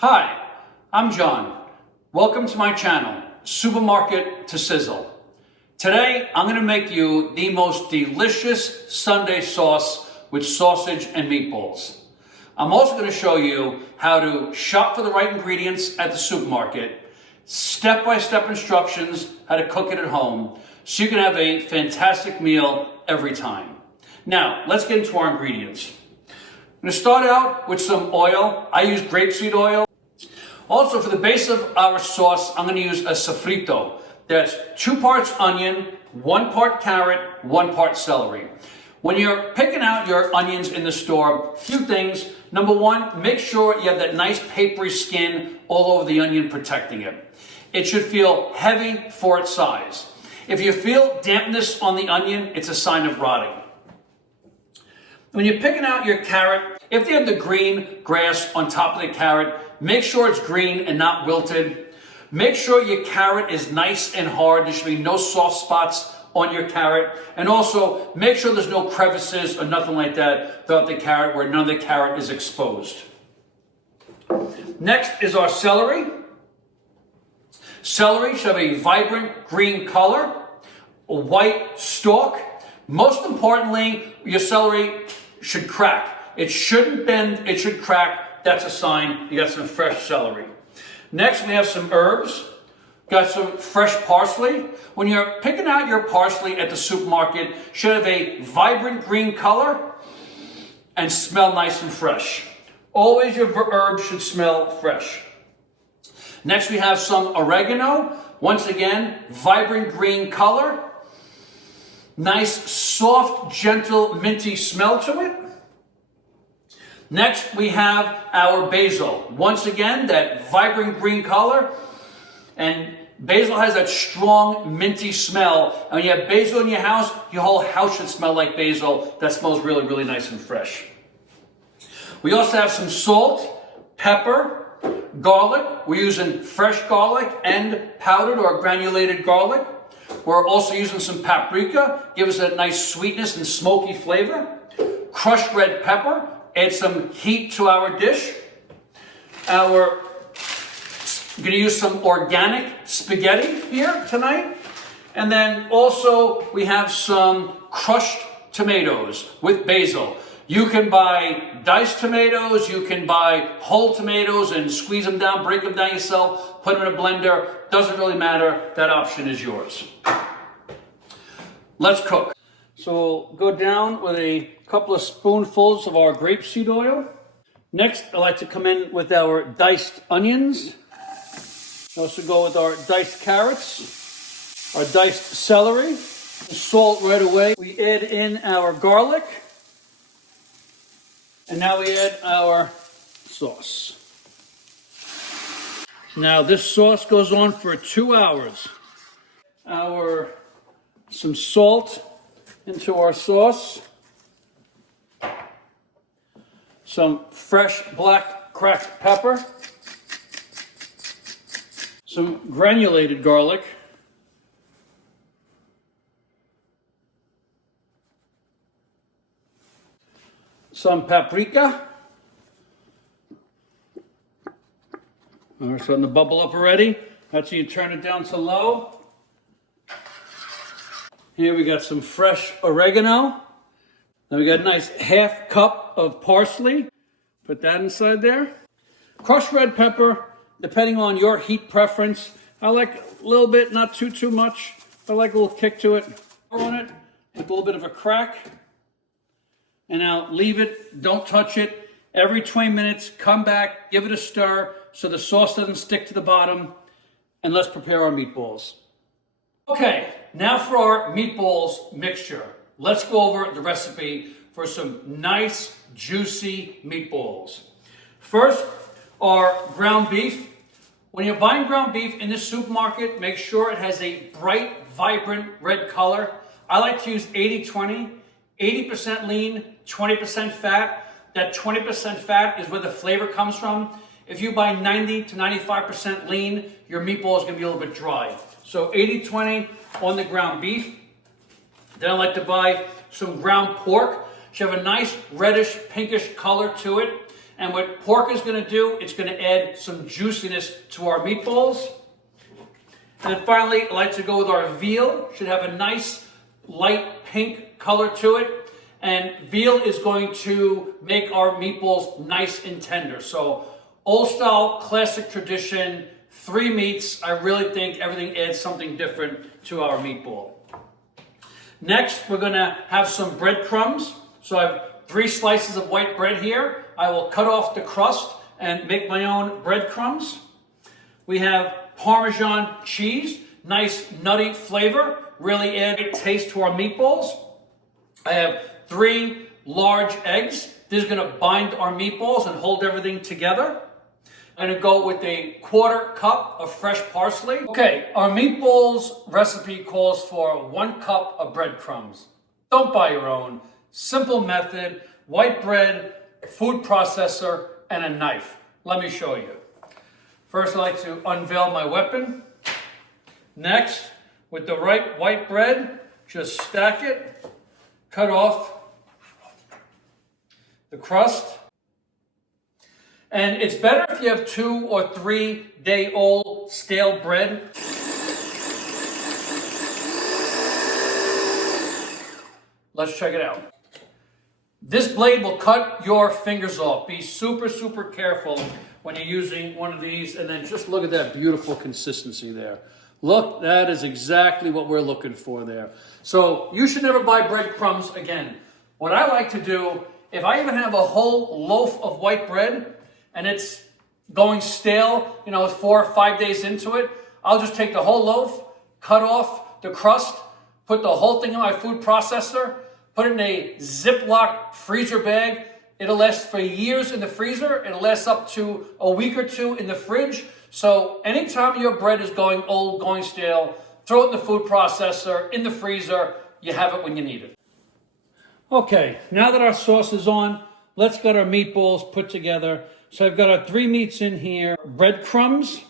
Hi, I'm John. Welcome to my channel, Supermarket to Sizzle. Today, I'm going to make you the most delicious Sunday sauce with sausage and meatballs. I'm also going to show you how to shop for the right ingredients at the supermarket, step-by-step instructions how to cook it at home, so you can have a fantastic meal every time. Now, let's get into our ingredients. I'm going to start out with some oil. I use grapeseed oil. Also, for the base of our sauce, I'm going to use a soffritto. That's 2 parts onion, 1 part carrot, 1 part celery. When you're picking out your onions in the store, a few things. Number one, make sure you have that nice papery skin all over the onion protecting it. It should feel heavy for its size. If you feel dampness on the onion, it's a sign of rotting. When you're picking out your carrot, if you have the green grass on top of the carrot, make sure it's green and not wilted. Make sure your carrot is nice and hard. There should be no soft spots on your carrot. And also, make sure there's no crevices or nothing like that throughout the carrot where none of the carrot is exposed. Next is our celery. Celery should have a vibrant green color, a white stalk. Most importantly, your celery should crack. It shouldn't bend, it should crack. That's a sign you got some fresh celery. Next, we have some herbs. Got some fresh parsley. When you're picking out your parsley at the supermarket, it should have a vibrant green color and smell nice and fresh. Always your herbs should smell fresh. Next, we have some oregano. Once again, vibrant green color. Nice, soft, gentle, minty smell to it. Next, we have our basil. Once again, that vibrant green color. And basil has that strong, minty smell. And when you have basil in your house, your whole house should smell like basil. That smells really, really nice and fresh. We also have some salt, pepper, garlic. We're using fresh garlic and powdered or granulated garlic. We're also using some paprika, give us that nice sweetness and smoky flavor. Crushed red pepper, add some heat to our dish. We're going to use some organic spaghetti here tonight. And then also we have some crushed tomatoes with basil. You can buy diced tomatoes, you can buy whole tomatoes and squeeze them down, break them down yourself, put them in a blender. Doesn't really matter, that option is yours. Let's cook. So we'll go down with a couple of spoonfuls of our grapeseed oil. Next, I like to come in with our diced onions. Also go with our diced carrots, our diced celery, salt right away. We add in our garlic. And now we add our sauce. Now this sauce goes on for 2 hours. Some salt into our sauce. Some fresh black cracked pepper. Some granulated garlic. Some paprika. We're starting to bubble up already. That's when you turn it down to low. Here we got some fresh oregano. Then we got a nice ½ cup of parsley. Put that inside there. Crushed red pepper, depending on your heat preference. I like a little bit, not too much. I like a little kick to it. On it, with a little bit of a crack. And now leave it, don't touch it. Every 20 minutes, come back, give it a stir so the sauce doesn't stick to the bottom. And let's prepare our meatballs. Okay, now for our meatballs mixture. Let's go over the recipe for some nice, juicy meatballs. First, our ground beef. When you're buying ground beef in the supermarket, make sure it has a bright, vibrant red color. I like to use 80-20. 80% lean, 20% fat. That 20% fat is where the flavor comes from. If you buy 90 to 95% lean, your meatball is going to be a little bit dry. So 80-20 on the ground beef. Then I like to buy some ground pork. It should have a nice reddish, pinkish color to it. And what pork is going to do, it's going to add some juiciness to our meatballs. And then finally, I like to go with our veal. Should have a nice light pink color to it. And veal is going to make our meatballs nice and tender. So old style, classic tradition, 3 meats. I really think everything adds something different to our meatball. Next, we're going to have some breadcrumbs. So I have 3 slices of white bread here. I will cut off the crust and make my own breadcrumbs. We have Parmesan cheese, nice nutty flavor, really add a taste to our meatballs. I have 3 large eggs. This is going to bind our meatballs and hold everything together. I'm going to go with a 1/4 cup of fresh parsley. Okay, our meatballs recipe calls for 1 cup of breadcrumbs. Don't buy your own. Simple method, white bread, food processor, and a knife. Let me show you. First, I like to unveil my weapon. Next, with the right white bread, just stack it, cut off the crust. And it's better if you have 2 or 3 day old stale bread. Let's check it out. This blade will cut your fingers off. Be super, super careful when you're using one of these. And then just look at that beautiful consistency there. Look, that is exactly what we're looking for there. So you should never buy breadcrumbs again. What I like to do, if I even have a whole loaf of white bread and it's going stale, you know, 4 or 5 days into it, I'll just take the whole loaf, cut off the crust, put the whole thing in my food processor, put it in a Ziploc freezer bag. It'll last for years in the freezer. It'll last up to a week or 2 in the fridge. So anytime your bread is going old, going stale, throw it in the food processor, in the freezer. You have it when you need it. Okay, now that our sauce is on, let's get our meatballs put together. So I've got our 3 meats in here. Breadcrumbs.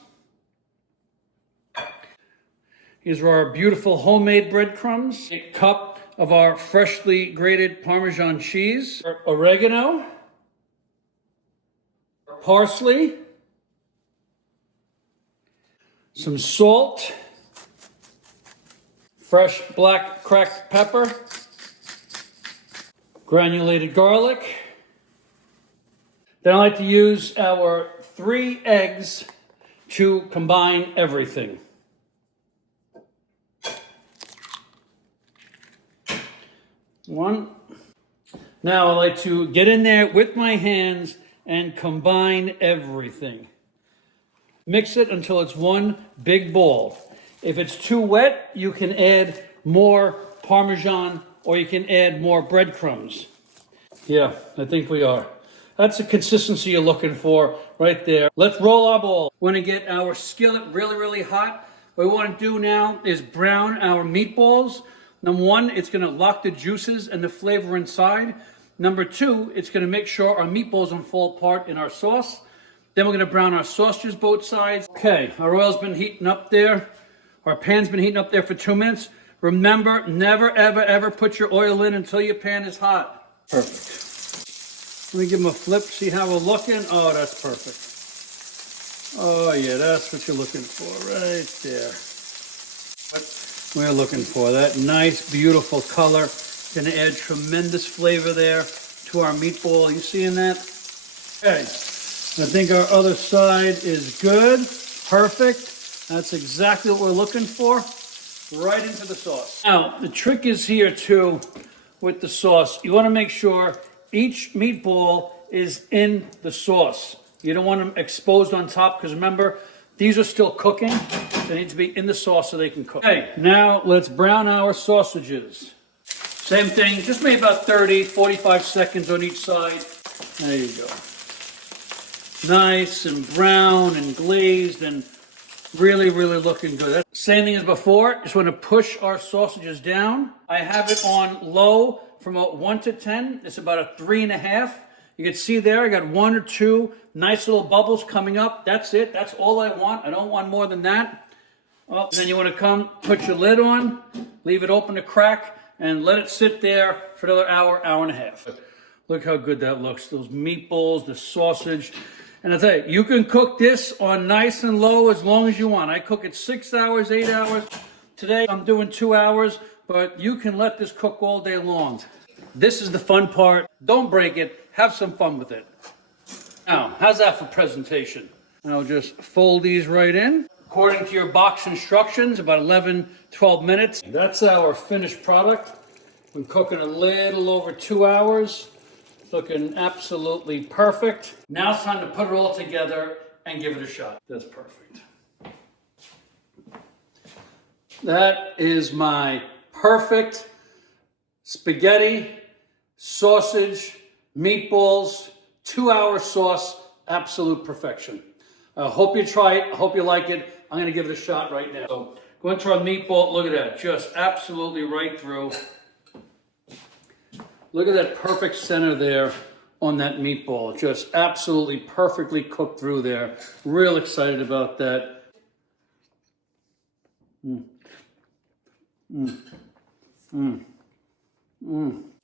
These are our beautiful homemade breadcrumbs. A cup of our freshly grated Parmesan cheese. Oregano. Parsley. Some salt. Fresh black cracked pepper. Granulated garlic. Then I like to use our 3 eggs to combine everything. One. Now I like to get in there with my hands and combine everything. Mix it until it's one big ball. If it's too wet, you can add more Parmesan or you can add more breadcrumbs. Yeah, I think we are. That's the consistency you're looking for right there. Let's roll our ball. We're going to get our skillet really, really hot. What we want to do now is brown our meatballs. Number 1, it's going to lock the juices and the flavor inside. Number 2, it's going to make sure our meatballs don't fall apart in our sauce. Then we're going to brown our sausages both sides. Okay, our oil's been heating up there. Our pan's been heating up there for 2 minutes. Remember, never, ever, ever put your oil in until your pan is hot. Perfect. Let me give them a flip, see how we're looking. Oh, that's perfect. Oh, yeah, that's what you're looking for right there. What we're looking for, that nice, beautiful color. Going to add tremendous flavor there to our meatball. You seeing that? Okay, I think our other side is good. Perfect. That's exactly what we're looking for. Right into the sauce. Now, the trick is here, too, with the sauce. You want to make sure each meatball is in the sauce. You don't want them exposed on top because remember, these are still cooking. They need to be in the sauce so they can cook. Okay, now let's brown our sausages. Same thing, just maybe about 30, 45 seconds on each side. There you go. Nice and brown and glazed and really, really looking good. Same thing as before, just want to push our sausages down. I have it on low from a 1 to 10. It's about a 3.5. You can see there, I got 1 or 2 nice little bubbles coming up. That's it. That's all I want. I don't want more than that. Oh, then you want to come, put your lid on, leave it open to crack, and let it sit there for another hour, hour and a half. Look how good that looks. Those meatballs, the sausage. And I tell you, you can cook this on nice and low as long as you want. I cook it 6 hours, 8 hours. Today I'm doing 2 hours, but you can let this cook all day long. This is the fun part. Don't break it. Have some fun with it. Now, how's that for presentation? I'll just fold these right in. According to your box instructions, about 11, 12 minutes. That's our finished product. Been cooking a little over 2 hours. It's looking absolutely perfect. Now it's time to put it all together and give it a shot. That's perfect. That is my perfect spaghetti, sausage, meatballs, 2-hour sauce, absolute perfection. I hope you try it. I hope you like it. I'm going to give it a shot right now. So, go into our meatball. Look at that. Just absolutely right through. Look at that perfect center there on that meatball. Just absolutely perfectly cooked through there. Real excited about that.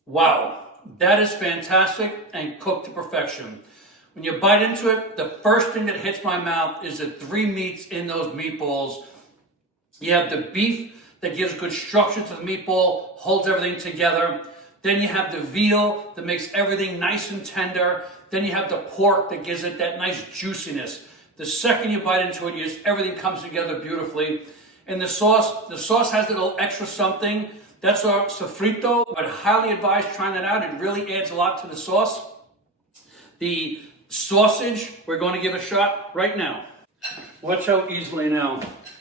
Wow. That is fantastic and cooked to perfection. When you bite into it, the first thing that hits my mouth is the 3 meats in those meatballs. You have the beef that gives good structure to the meatball, holds everything together. Then you have the veal that makes everything nice and tender. Then you have the pork that gives it that nice juiciness. The second you bite into it, everything comes together beautifully. And the sauce has a little extra something. That's our soffritto. I'd highly advise trying that out. It really adds a lot to the sauce. The sausage, we're going to give a shot right now. Watch how easily now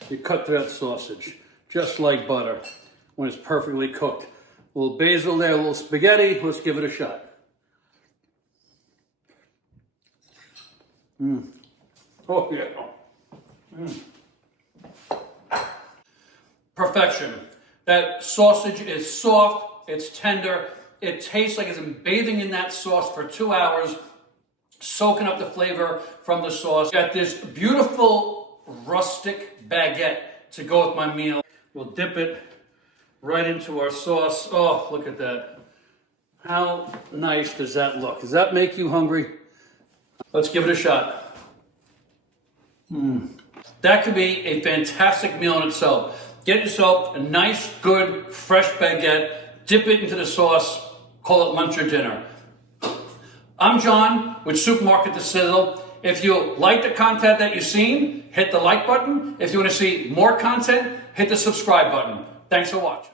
you cut through that sausage, just like butter, when it's perfectly cooked. A little basil there, a little spaghetti. Let's give it a shot. Oh, yeah. Perfection. That sausage is soft, it's tender, it tastes like it's been bathing in that sauce for 2 hours, soaking up the flavor from the sauce. Got this beautiful rustic baguette to go with my meal. We'll dip it right into our sauce. Oh, look at that. How nice does that look? Does that make you hungry? Let's give it a shot. That could be a fantastic meal in itself. Get yourself a nice, good, fresh baguette, dip it into the sauce, call it lunch or dinner. I'm John with Supermarket to Sizzle. If you like the content that you've seen, hit the like button. If you want to see more content, hit the subscribe button. Thanks for watching.